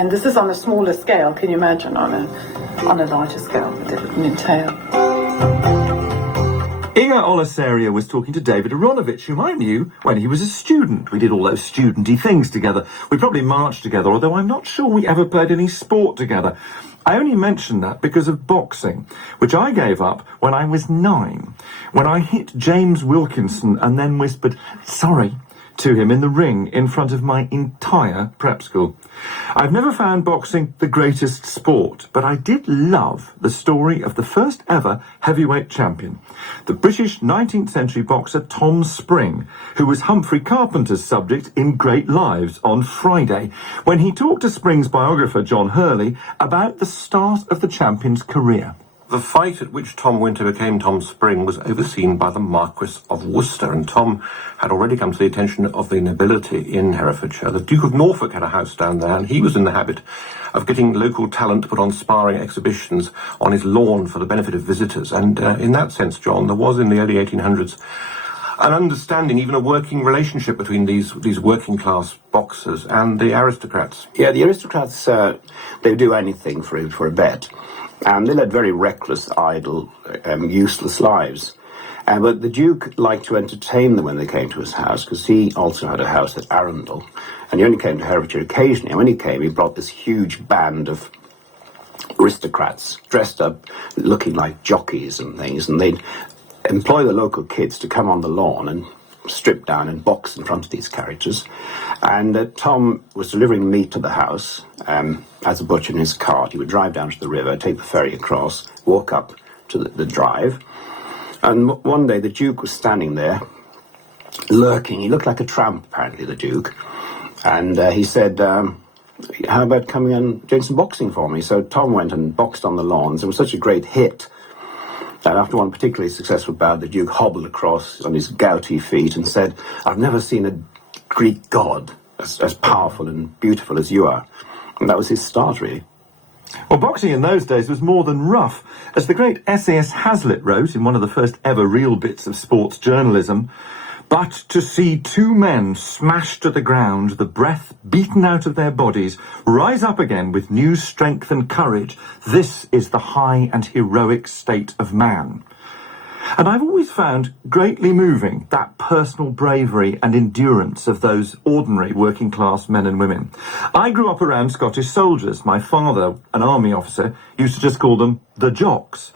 And this is on a smaller scale. Can you imagine on a larger scale what it would entail? Inga Olisaria was talking to David Aronovich, whom I knew when he was a student. We did all those studenty things together. We probably marched together, although I'm not sure we ever played any sport together. I only mention that because of boxing, which I gave up when I was 9, when I hit James Wilkinson and then whispered, "Sorry," to him in the ring in front of my entire prep school. I've never found boxing the greatest sport, but I did love the story of the first ever heavyweight champion, the British 19th century boxer Tom Spring, who was Humphrey Carpenter's subject in Great Lives on Friday, when he talked to Spring's biographer John Hurley about the start of the champion's career. The fight at which Tom Winter became Tom Spring was overseen by the Marquis of Worcester, and Tom had already come to the attention of the nobility in Herefordshire. The Duke of Norfolk had a house down there, and he was in the habit of getting local talent to put on sparring exhibitions on his lawn for the benefit of visitors. And in that sense, John, there was in the early 1800s an understanding, even a working relationship between these working class boxers and the aristocrats. Yeah, the aristocrats, they would do anything for a bet. And they led very reckless, idle, useless lives. But the Duke liked to entertain them when they came to his house, because he also had a house at Arundel, and he only came to Herefordshire occasionally. And when he came, he brought this huge band of aristocrats, dressed up, looking like jockeys and things, and they'd employ the local kids to come on the lawn and strip down and box in front of these characters. And Tom was delivering meat to the house as a butcher in his cart. He would drive down to the river, take the ferry across, walk up to the drive. And one day the Duke was standing there, lurking. He looked like a tramp, apparently, the Duke. And he said, "How about coming and doing some boxing for me?" So Tom went and boxed on the lawns. It was such a great hit that after one particularly successful bout, the Duke hobbled across on his gouty feet and said, "I've never seen a Greek god as powerful and beautiful as you are." And that was his start, really. Well, boxing in those days was more than rough. As the great S.A.S. Hazlitt wrote in one of the first ever real bits of sports journalism, "But to see two men smashed to the ground, the breath beaten out of their bodies, rise up again with new strength and courage, this is the high and heroic state of man." And I've always found greatly moving that personal bravery and endurance of those ordinary working class men and women. I grew up around Scottish soldiers. My father, an army officer, used to just call them the jocks.